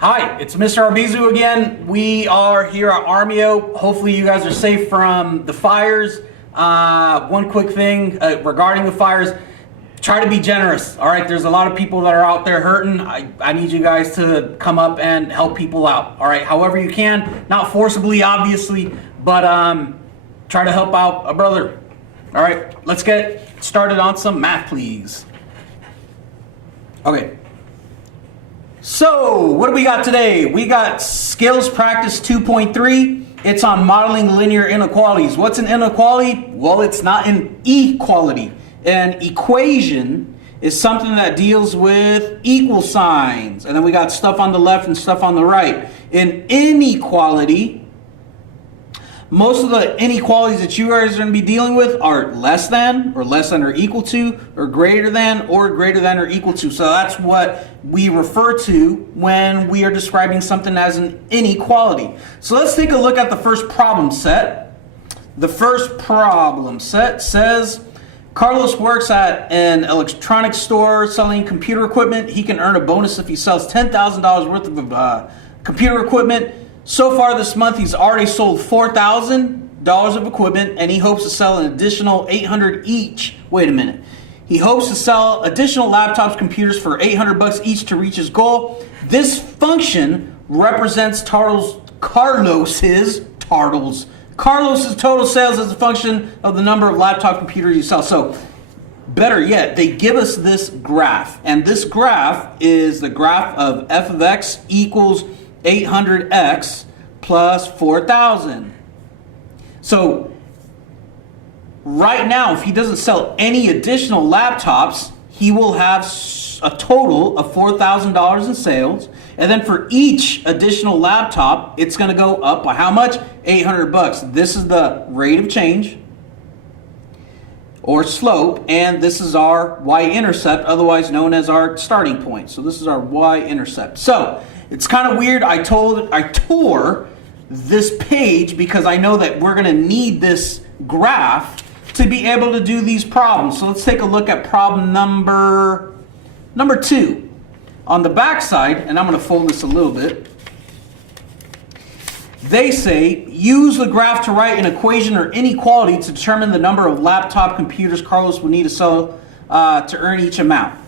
Hi, it's Mr. Arbizu again. We are here at Armio. Hopefully you guys are safe from the fires. One quick thing regarding the fires, try to be generous. All right, there's a lot of people that are out there hurting. I need you guys to come up and help people out. All right, however you can, not forcibly, obviously, but try to help out a brother. All right, let's get started on some math, please. Okay. So, what do we got today? We got Skills Practice 2.3. It's on modeling linear inequalities. What's an inequality? Well, it's not an equality. An equation is something that deals with equal signs. And then we got stuff on the left and stuff on the right. An inequality, most of the inequalities that you guys are going to be dealing with are less than or equal to, or greater than or equal to. So that's what we refer to when we are describing something as an inequality. So let's take a look at the first problem set. The first problem set says Carlos works at an electronics store selling computer equipment. He can earn a bonus if he sells $10,000 worth of computer equipment. So far this month, he's already sold $4,000 of equipment, and he hopes to sell an additional $800 each. Wait a minute. He hopes to sell additional laptops, computers for $800 each to reach his goal. This function represents Carlos's total sales as a function of the number of laptop computers you sell. So, better yet, they give us this graph, and this graph is the graph of f of x equals 800x plus 4,000. So right now, if he doesn't sell any additional laptops, he will have a total of $4,000 in sales. And then for each additional laptop, it's going to go up by how much? $800. This is the rate of change or slope, and this is our y-intercept, otherwise known as our starting point. So this is our y-intercept. So it's kind of weird. I tore this page because I know that we're going to need this graph to be able to do these problems. So let's take a look at problem number 2. On the back side, and I'm going to fold this a little bit, they say use the graph to write an equation or inequality to determine the number of laptop computers Carlos will need to sell to earn each amount.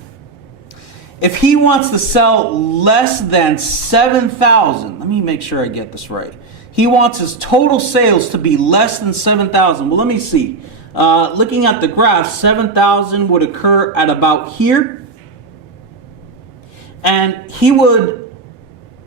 If he wants to sell less than 7,000, let me make sure I get this right. He wants his total sales to be less than 7,000. Well, let me see. Looking at the graph, 7,000 would occur at about here. And he would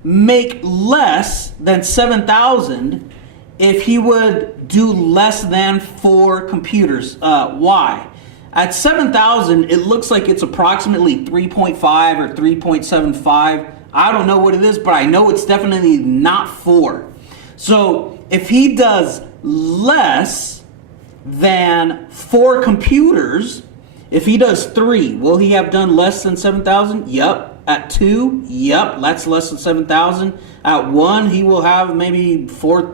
make less than 7,000 if he would do less than 4 computers. Why? At 7,000, it looks like it's approximately 3.5 or 3.75. I don't know what it is, but I know it's definitely not 4. So if he does less than 4 computers, if he does 3, will he have done less than 7,000? Yep. At 2, yep, that's less than 7,000. At 1, he will have maybe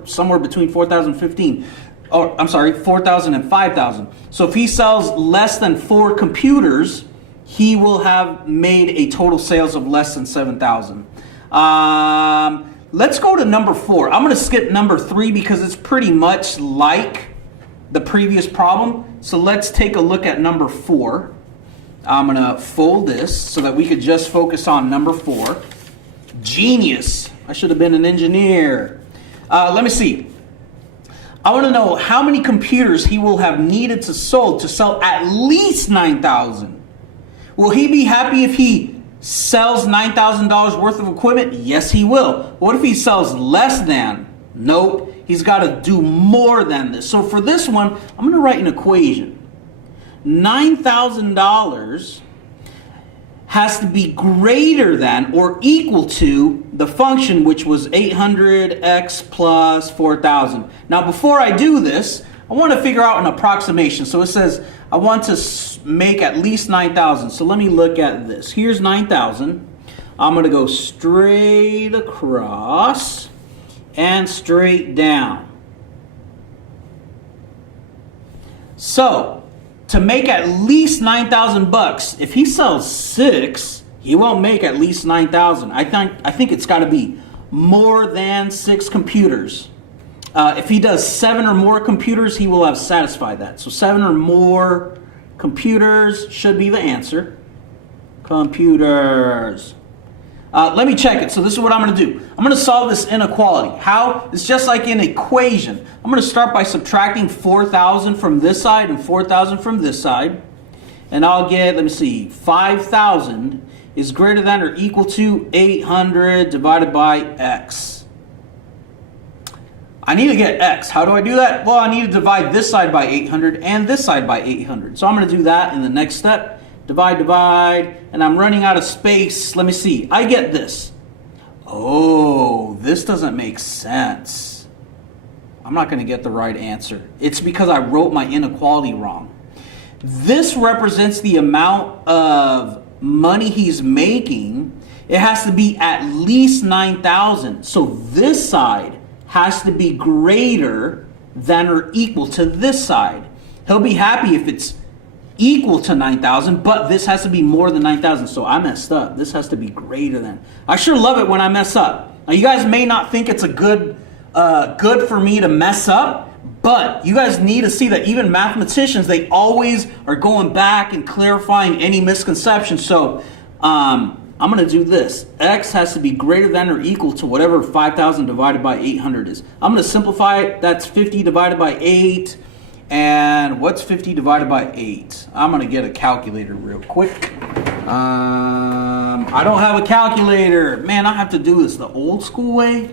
somewhere between 4,000 and 15. Or, I'm sorry, 4,000 and 5,000. So if he sells less than 4 computers, he will have made a total sales of less than 7,000. Let's go to number 4. I'm going to skip number 3 because it's pretty much like the previous problem. So let's take a look at number 4. I'm going to fold this so that we could just focus on number 4. Genius. I should have been an engineer. Let me see. I want to know how many computers he will have needed to sell at least 9,000. Will he be happy if he sells $9,000 worth of equipment? Yes, he will. What if he sells less than? Nope. He's got to do more than this. So for this one, I'm going to write an equation. $9,000 has to be greater than or equal to the function, which was 800x plus 4,000. Now, before I do this, I want to figure out an approximation. So it says I want to make at least 9,000. So let me look at this. Here's 9,000. I'm going to go straight across and straight down. So to make at least $9,000, if he sells 6, He won't make at least 9,000. I think it's got to be more than 6 computers. If he does 7 or more computers, he will have satisfied that. So 7 or more computers should be the answer. Computers. Let me check it. So this is what I'm going to do. I'm going to solve this inequality. How? It's just like an equation. I'm going to start by subtracting 4,000 from this side and 4,000 from this side. And I'll get, let me see, 5,000 is greater than or equal to 800 divided by x. I need to get x. How do I do that? Well, I need to divide this side by 800 and this side by 800. So I'm going to do that in the next step. Divide, and I'm running out of space. Let me see. I get this. Oh, this doesn't make sense. I'm not going to get the right answer. It's because I wrote my inequality wrong. This represents the amount of money he's making. It has to be at least 9,000. So this side has to be greater than or equal to this side. He'll be happy if it's equal to 9,000, but this has to be more than 9,000. So I messed up. This has to be greater than. I sure love it when I mess up. Now you guys may not think it's a good for me to mess up, but you guys need to see that even mathematicians, they always are going back and clarifying any misconceptions. So I'm going to do this. X has to be greater than or equal to whatever 5,000 divided by 800 is. I'm going to simplify it. That's 50 divided by 8. And what's 50 divided by 8? I'm going to get a calculator real quick. I don't have a calculator. Man, I have to do this the old school way.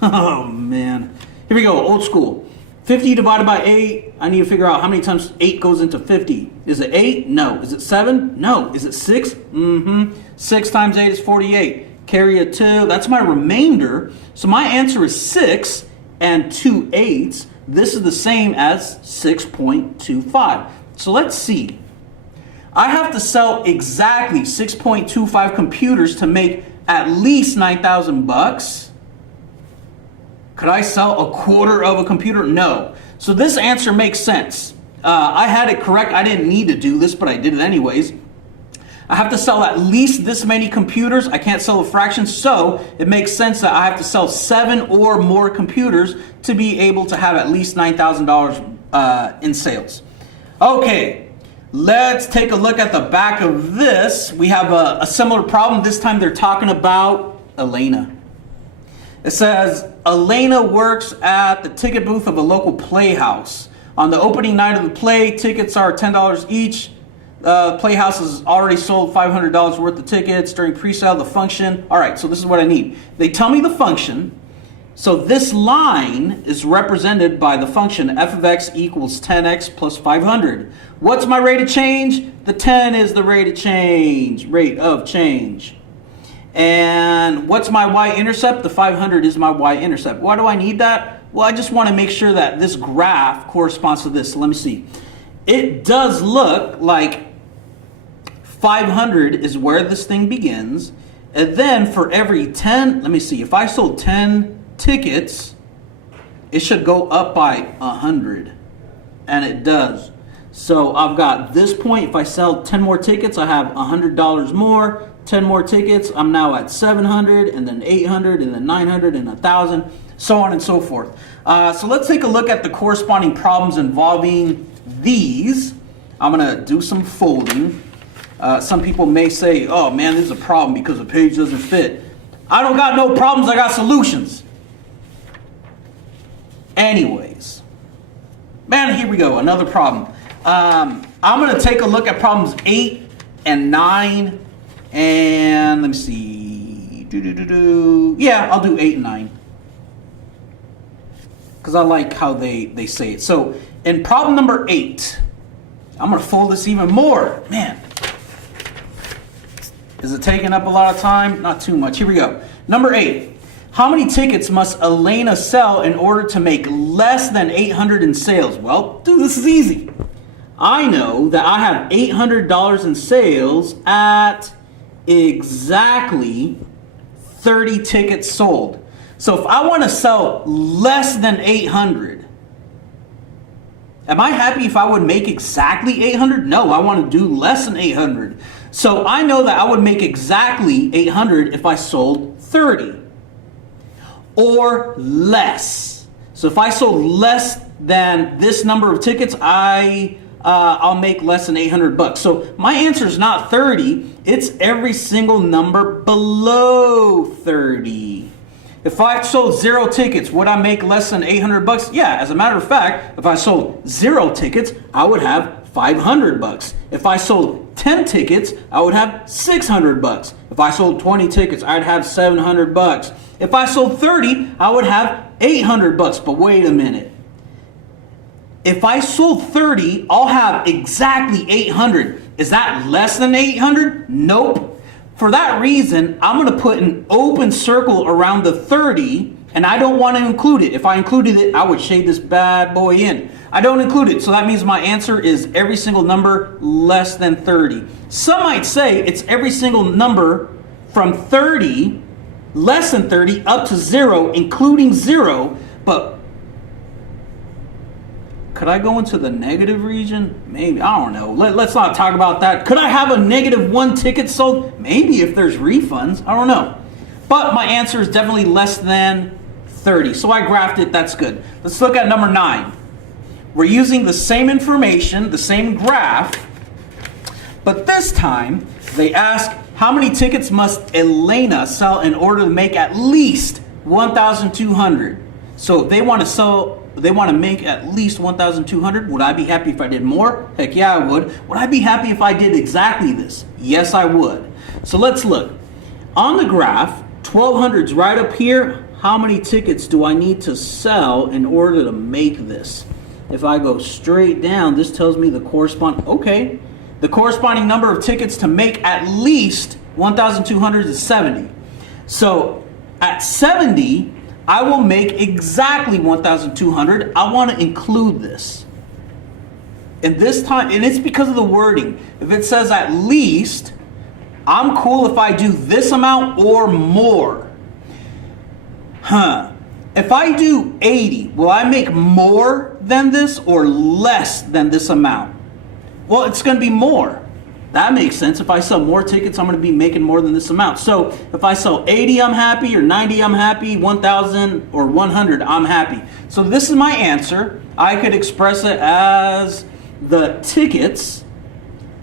Oh, man. Here we go, old school. 50 divided by 8. I need to figure out how many times 8 goes into 50. Is it 8? No. Is it 7? No. Is it 6? 6 times 8 is 48. Carry a 2. That's my remainder. So my answer is 6 and 2 eighths. This is the same as 6.25. So let's see. I have to sell exactly 6.25 computers to make at least 9,000 bucks. Could I sell a quarter of a computer? No. So this answer makes sense. I had it correct. I didn't need to do this, but I did it anyways. I have to sell at least this many computers. I can't sell a fraction, so it makes sense that I have to sell 7 or more computers to be able to have at least $9,000 in sales. Okay, let's take a look at the back of this. We have a similar problem. This time they're talking about Elena. It says, Elena works at the ticket booth of a local playhouse. On the opening night of the play, tickets are $10 each. Playhouse has already sold $500 worth of tickets during pre-sale. The function. All right, so this is what I need. They tell me the function. So this line is represented by the function f of x equals 10x plus 500. What's my rate of change? The 10 is the rate of change. Rate of change. And what's my y-intercept? The 500 is my y-intercept. Why do I need that? Well, I just want to make sure that this graph corresponds to this. So let me see. It does look like 500 is where this thing begins. And then for every 10, let me see, if I sold 10 tickets, it should go up by 100. And it does. So I've got this point. If I sell 10 more tickets, I have $100 more. 10 more tickets, I'm now at 700, and then 800, and then 900, and 1,000, so on and so forth. So let's take a look at the corresponding problems involving these. I'm going to do some folding. Some people may say, oh man, this is a problem because the page doesn't fit. I don't got no problems, I got solutions. Anyways, man, here we go, another problem. I'm going to take a look at problems 8 and 9. And let me see. Yeah, I'll do 8 and 9. Because I like how they say it. So in problem number 8, I'm going to fold this even more. Man. Is it taking up a lot of time? Not too much. Here we go. Number 8. How many tickets must Elena sell in order to make less than 800 in sales? Well, dude, this is easy. I know that I have $800 in sales at exactly 30 tickets sold. So if I want to sell less than 800, Am I happy if I would make exactly 800? No, I want to do less than 800. So I know that I would make exactly 800 if I sold 30 or less. So if I sold less than this number of tickets, I'll make less than 800 bucks. So my answer is not 30. It's every single number below 30. If I sold 0 tickets, would I make less than 800 bucks? Yeah, as a matter of fact, if I sold 0 tickets, I would have 500 bucks. If I sold 10 tickets, I would have 600 bucks. If I sold 20 tickets, I'd have 700 bucks. If I sold 30, I would have 800 bucks. But wait a minute. If I sold 30, I'll have exactly 800. Is that less than 800? Nope. For that reason, I'm going to put an open circle around the 30, and I don't want to include it. If I included it, I would shade this bad boy in. I don't include it, so that means my answer is every single number less than 30. Some might say it's every single number from 30, less than 30, up to 0, including 0, but could I go into the negative region? Maybe. I don't know. Let's not talk about that. Could I have a -1 ticket sold? Maybe if there's refunds. I don't know. But my answer is definitely less than 30. So I graphed it. That's good. Let's look at number 9. We're using the same information, the same graph, but this time they ask how many tickets must Elena sell in order to make at least 1,200. So if they want to make at least 1,200. Would I be happy if I did more? Heck yeah, I would. Would I be happy if I did exactly this? Yes, I would. So let's look. On the graph, 1,200's right up here. How many tickets do I need to sell in order to make this? If I go straight down, this tells me the corresponding number of tickets to make at least 1,200 is 70. So at 70, I will make exactly 1,200. I want to include this. And this time, and it's because of the wording. If it says at least, I'm cool if I do this amount or more. If I do 80, will I make more than this or less than this amount? Well, it's going to be more. That makes sense. If I sell more tickets, I'm going to be making more than this amount. So if I sell 80, I'm happy, or 90, I'm happy, 1,000 or 100, I'm happy. So this is my answer. I could express it as the tickets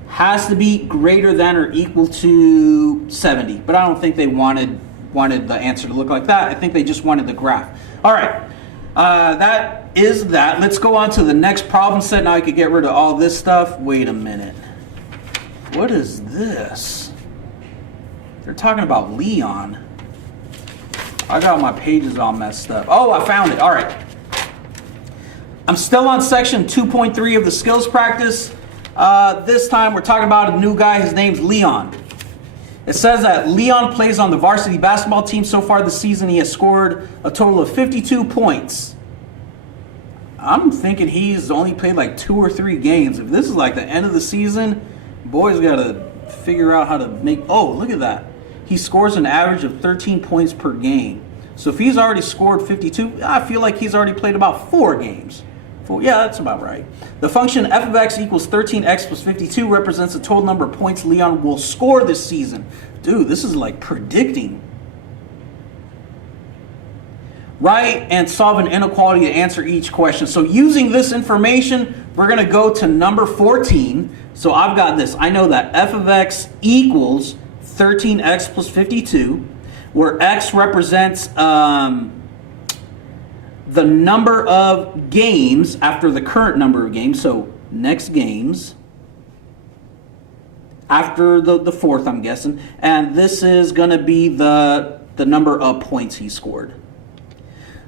has to be greater than or equal to 70. But I don't think they wanted the answer to look like that. I think they just wanted the graph. All right. That is that. Let's go on to the next problem set. Now I could get rid of all this stuff. Wait a minute. What is this? They're talking about Leon. I got my pages all messed up. Oh, I found it. All right. I'm still on section 2.3 of the skills practice. This time we're talking about a new guy. His name's Leon. It says that Leon plays on the varsity basketball team. So far this season, he has scored a total of 52 points. I'm thinking he's only played like 2 or 3 games. If this is like the end of the season, boys got to figure out how to make... Oh, look at that. He scores an average of 13 points per game. So if he's already scored 52, I feel like he's already played about 4 games. Yeah, that's about right. The function f of x equals 13x plus 52 represents the total number of points Leon will score this season. Dude, this is like predicting. Write and solve an inequality to answer each question. So using this information, we're going to go to number 14. So I've got this. I know that f of x equals 13x plus 52, where x represents the number of games after the current number of games. So next games after the fourth, I'm guessing. And this is going to be the number of points he scored.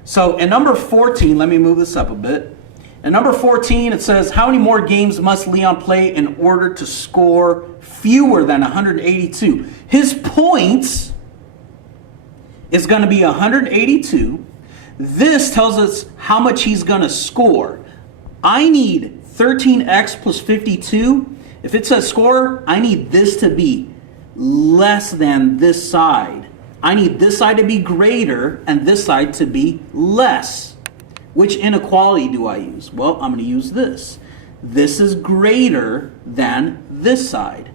So in number 14, let me move this up a bit. In number 14, it says, how many more games must Leon play in order to score fewer than 182? His points is going to be 182. This tells us how much he's going to score. I need 13x plus 52. If it says score, I need this to be less than this side. I need this side to be greater and this side to be less. Which inequality do I use? Well, I'm going to use this. This is greater than this side.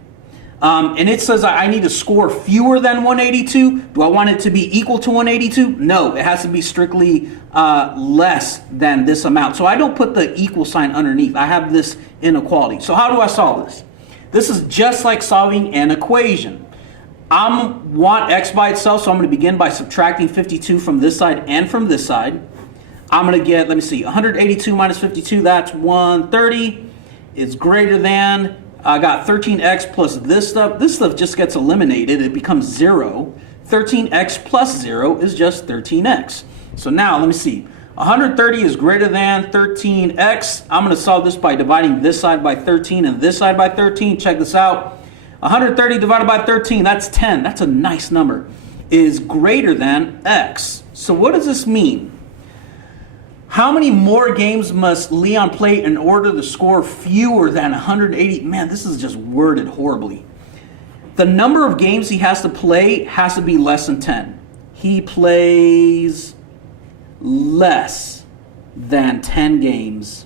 And it says I need to score fewer than 182. Do I want it to be equal to 182? No, it has to be strictly less than this amount. So I don't put the equal sign underneath. I have this inequality. So how do I solve this? This is just like solving an equation. I want x by itself, so I'm going to begin by subtracting 52 from this side and from this side. I'm going to get, let me see, 182 minus 52, that's 130. It's greater than, I got 13x plus this stuff. This stuff just gets eliminated. It becomes 0. 13x plus 0 is just 13x. So now, let me see. 130 is greater than 13x. I'm going to solve this by dividing this side by 13 and this side by 13. Check this out. 130 divided by 13, that's 10. That's a nice number. Is greater than x. So what does this mean? How many more games must Leon play in order to score fewer than 180? Man, this is just worded horribly. The number of games he has to play has to be less than 10. He plays less than 10 games.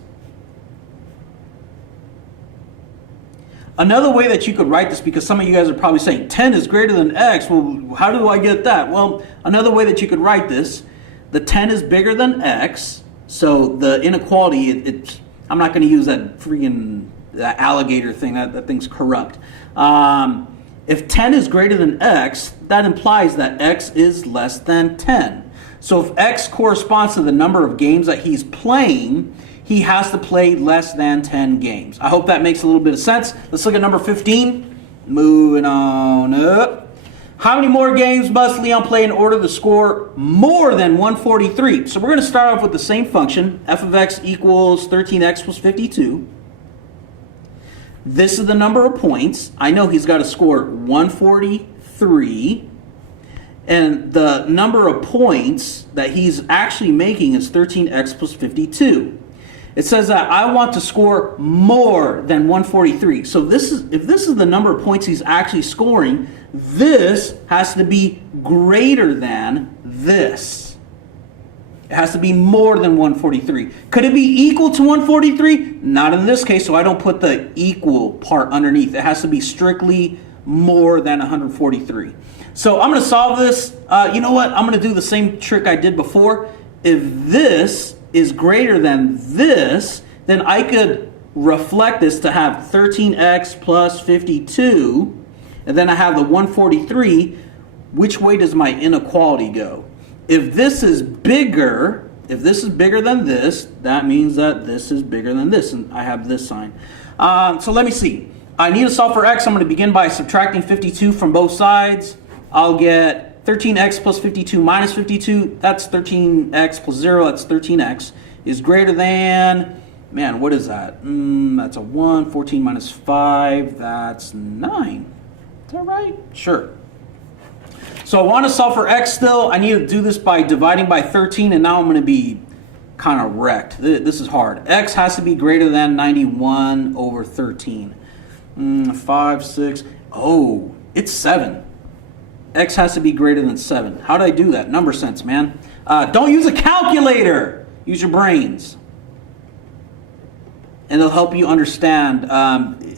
Another way that you could write this, because some of you guys are probably saying 10 is greater than x. Well, how do I get that? Well, another way that you could write this, the 10 is bigger than x. So the inequality, I'm not going to use that freaking alligator thing. That thing's corrupt. If 10 is greater than x, that implies that x is less than 10. So if x corresponds to the number of games that he's playing, he has to play less than 10 games. I hope that makes a little bit of sense. Let's look at number 15. Moving on up. How many more games must Leon play in order to score more than 143? So we're going to start off with the same function. F of x equals 13x plus 52. This is the number of points. I know he's got to score 143. And the number of points that he's actually making is 13x plus 52. It says that I want to score more than 143. So if this is the number of points he's actually scoring, this has to be greater than this. It has to be more than 143. Could it be equal to 143? Not in this case, so I don't put the equal part underneath. It has to be strictly more than 143. So I'm going to solve this. You know what? I'm going to do the same trick I did before. If this is greater than this, then I could reflect this to have 13x plus 52, and then I have the 143. Which way does my inequality go? If this is bigger than this, that means that this is bigger than this, and I have this sign. So let me see. I need to solve for x. I'm going to begin by subtracting 52 from both sides. I'll get 13x plus 52 minus 52. That's 13x plus 0. That's 13x. Is greater than, man, what is that? That's a 1. 14 minus 5. That's 9. Is that right? Sure. So I want to solve for x still. I need to do this by dividing by 13, and now I'm going to be kind of wrecked. This is hard. X has to be greater than 91 over 13. 5, 6. Oh, it's 7. X has to be greater than 7. How did I do that? Number sense, man. Don't use a calculator. Use your brains. And it'll help you understand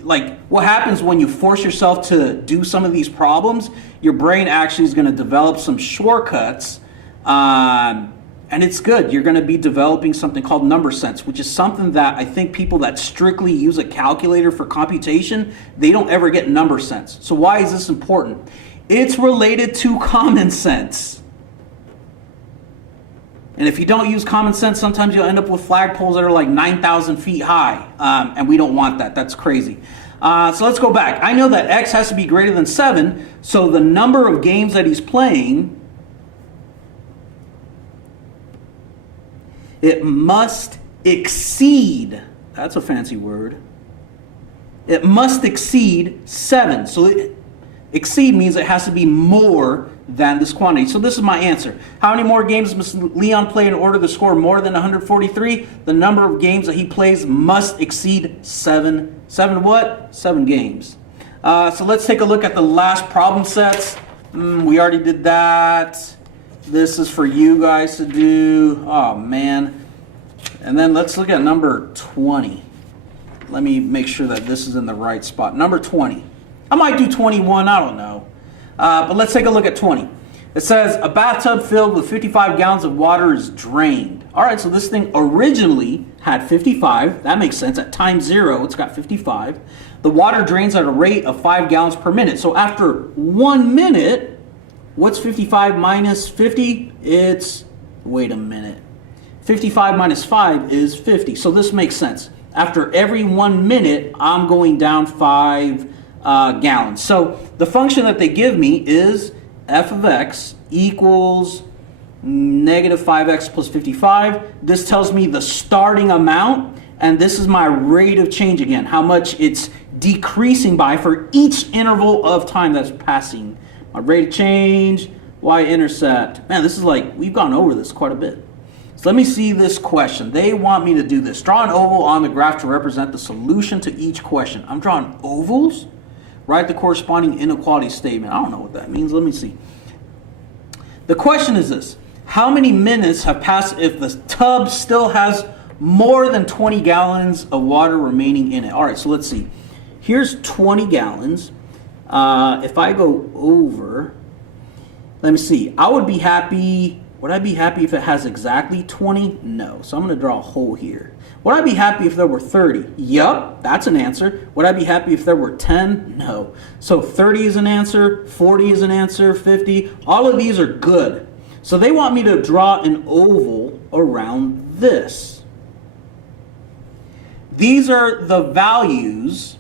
like what happens when you force yourself to do some of these problems. Your brain actually is going to develop some shortcuts. And it's good. You're going to be developing something called number sense, which is something that I think people that strictly use a calculator for computation, they don't ever get number sense. So why is this important? It's related to common sense. And if you don't use common sense, sometimes you'll end up with flagpoles that are like 9,000 feet high. And we don't want that. That's crazy. So let's go back. I know that x has to be greater than 7. So the number of games that he's playing, it must exceed, that's a fancy word, it must exceed 7. So exceed means it has to be more than this quantity. So this is my answer. How many more games must Leon play in order to score more than 143? The number of games that he plays must exceed 7. 7 what? 7 games. So let's take a look at the last problem sets. We already did that. This is for you guys to do. Oh man. And then let's look at number 20. Let me make sure that this is in the right spot. Number 20. I might do 21, I don't know. But let's take a look at 20. It says, a bathtub filled with 55 gallons of water is drained. All right, so this thing originally had 55. That makes sense. At time 0, it's got 55. The water drains at a rate of 5 gallons per minute. So after 1 minute, what's 55 minus 50? It's, wait a minute. 55 minus 5 is 50. So this makes sense. After every 1 minute, I'm going down 5 gallons. So the function that they give me is f of x equals negative 5x plus 55. This tells me the starting amount, and this is my rate of change again, how much it's decreasing by for each interval of time that's passing. My rate of change, y-intercept. Man, this is like, we've gone over this quite a bit. So let me see this question. They want me to do this. Draw an oval on the graph to represent the solution to each question. I'm drawing ovals? Write the corresponding inequality statement. I don't know what that means. Let me see. The question is this. How many minutes have passed if the tub still has more than 20 gallons of water remaining in it? All right, so let's see. Here's 20 gallons. If I go over, let me see. I would be happy. Would I be happy if it has exactly 20? No. So I'm going to draw a hole here. Would I be happy if there were 30? Yup, that's an answer. Would I be happy if there were 10? No. So 30 is an answer, 40 is an answer, 50. All of these are good. So they want me to draw an oval around this. These are the values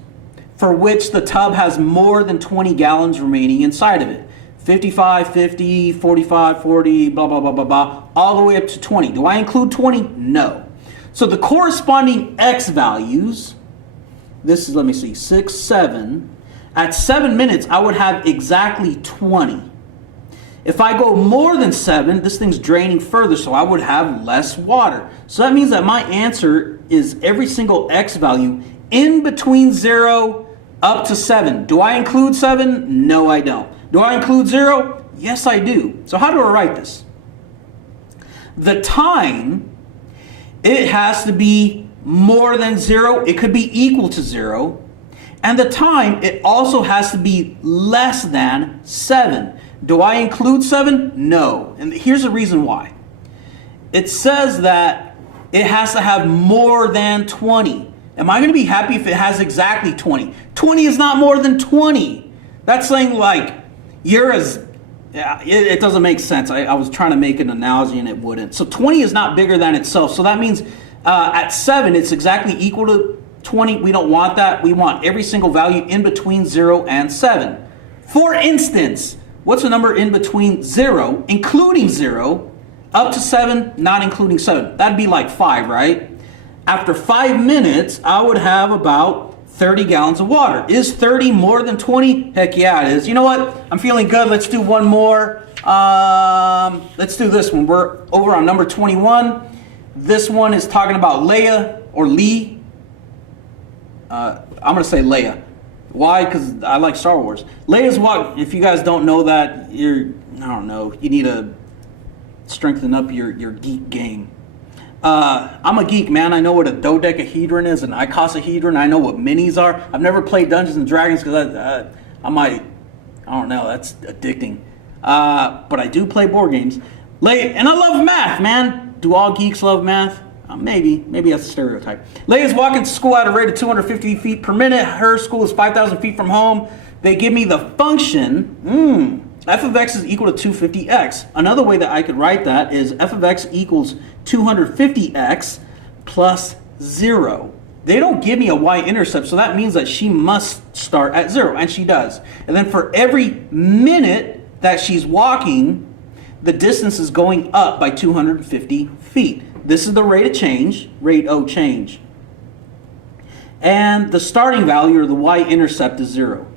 for which the tub has more than 20 gallons remaining inside of it. 55, 50, 45, 40, blah, blah, blah, blah, blah, all the way up to 20. Do I include 20? No. So the corresponding x values, this is, let me see, 6, 7. At 7 minutes, I would have exactly 20. If I go more than 7, this thing's draining further, so I would have less water. So that means that my answer is every single x value in between 0 up to 7. Do I include 7? No, I don't. Do I include 0? Yes, I do. So how do I write this? The time, it has to be more than 0. It could be equal to 0. And the time, it also has to be less than 7. Do I include 7? No. And here's the reason why. It says that it has to have more than 20. Am I going to be happy if it has exactly 20? 20 is not more than 20. That's saying like, you're as... Yeah, it doesn't make sense. I was trying to make an analogy and it wouldn't. So 20 is not bigger than itself. So that means at 7, it's exactly equal to 20. We don't want that. We want every single value in between 0 and 7. For instance, what's the number in between 0, including 0, up to 7, not including 7? That'd be like 5, right? After 5 minutes, I would have about 30 gallons of water. Is 30 more than 20? Heck yeah, it is. You know what? I'm feeling good. Let's do one more. Let's do this one. We're over on number 21. This one is talking about Leia or Lee. I'm going to say Leia. Why? Because I like Star Wars. Leia's walk. If you guys don't know that, I don't know. You need to strengthen up your geek game. I'm a geek, man. I know what a dodecahedron is, an icosahedron. I know what minis are. I've never played Dungeons and Dragons because I don't know, that's addicting. But I do play board games. And I love math, man. Do all geeks love math? Maybe that's a stereotype. Leia's walking to school at a rate of 250 feet per minute. Her school is 5,000 feet from home. They give me the function, f of x is equal to 250x. Another way that I could write that is f of x equals 250x plus 0. They don't give me a y-intercept, so that means that she must start at 0, and she does. And then for every minute that she's walking, the distance is going up by 250 feet. This is the rate of change, rate O change. And the starting value, or the y-intercept, is 0.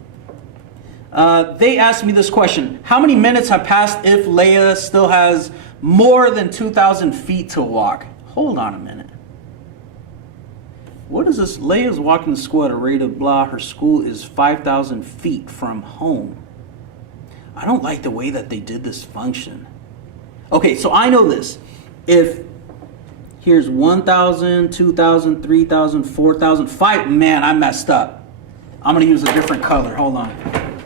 They asked me this question. How many minutes have passed if Leia still has more than 2,000 feet to walk? Hold on a minute. What is this? Leia's walking to school at a rate of blah. Her school is 5,000 feet from home. I don't like the way that they did this function. Okay, so I know this. If Here's 1,000, 2,000, 3,000, 4,000, 5. Man, I messed up. I'm going to use a different color. Hold on.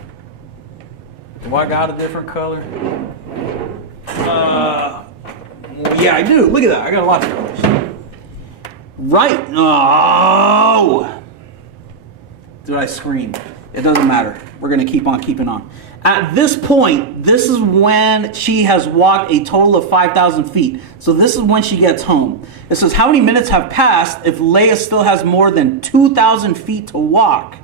Do I got a different color? Yeah, I do. Look at that. I got a lot of colors. Right. Oh. Did I scream? It doesn't matter. We're going to keep on keeping on. At this point, this is when she has walked a total of 5,000 feet. So this is when she gets home. It says, how many minutes have passed if Leia still has more than 2,000 feet to walk?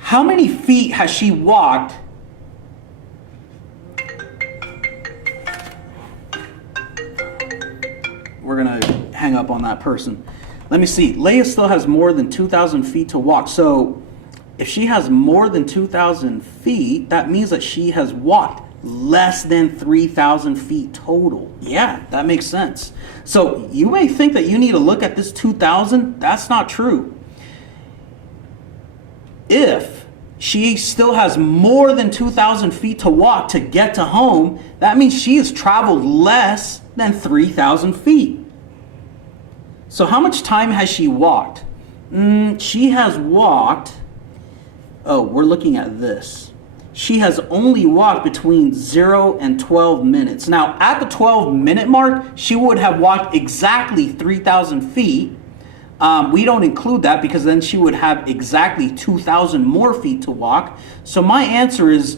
How many feet has she walked? We're going to hang up on that person. Let me see. Leia still has more than 2,000 feet to walk. So if she has more than 2,000 feet, that means that she has walked less than 3,000 feet total. Yeah, that makes sense. So you may think that you need to look at this 2,000. That's not true. If she still has more than 2,000 feet to walk to get to home, that means she has traveled less than 3,000 feet. So how much time has she walked? She has walked, we're looking at this. She has only walked between 0 and 12 minutes. Now, at the 12-minute mark, she would have walked exactly 3,000 feet. We don't include that because then she would have exactly 2,000 more feet to walk. So my answer is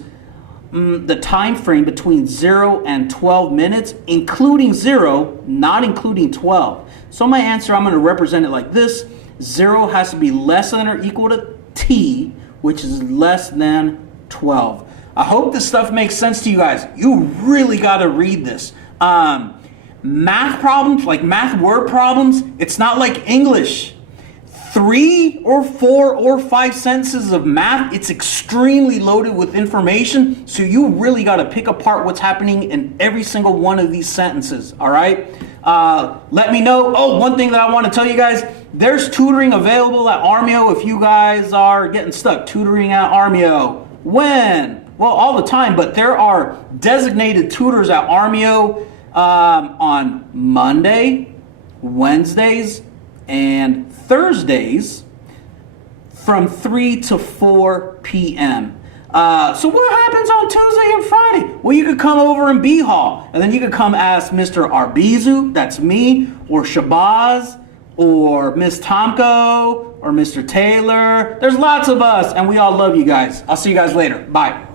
the time frame between 0 and 12 minutes, including 0, not including 12. So my answer, I'm going to represent it like this. 0 has to be less than or equal to t, which is less than 12. I hope this stuff makes sense to you guys. You really got to read this. Math problems, like math word problems, it's not like English. 3 or 4 or 5 sentences of math, it's extremely loaded with information. So you really got to pick apart what's happening in every single one of these sentences. All right. Let me know. Oh, one thing that I want to tell you guys, there's tutoring available at Armio if you guys are getting stuck. Tutoring at Armio. When? Well, all the time, but there are designated tutors at Armio on Monday, Wednesdays, and Thursdays from 3 to 4 p.m. So what happens on Tuesday and Friday? Well, you could come over in B Hall, and then you could come ask Mr. Arbizu, that's me, or Shabazz, or Miss Tomko, or Mr. Taylor. There's lots of us, and we all love you guys. I'll see you guys later. Bye.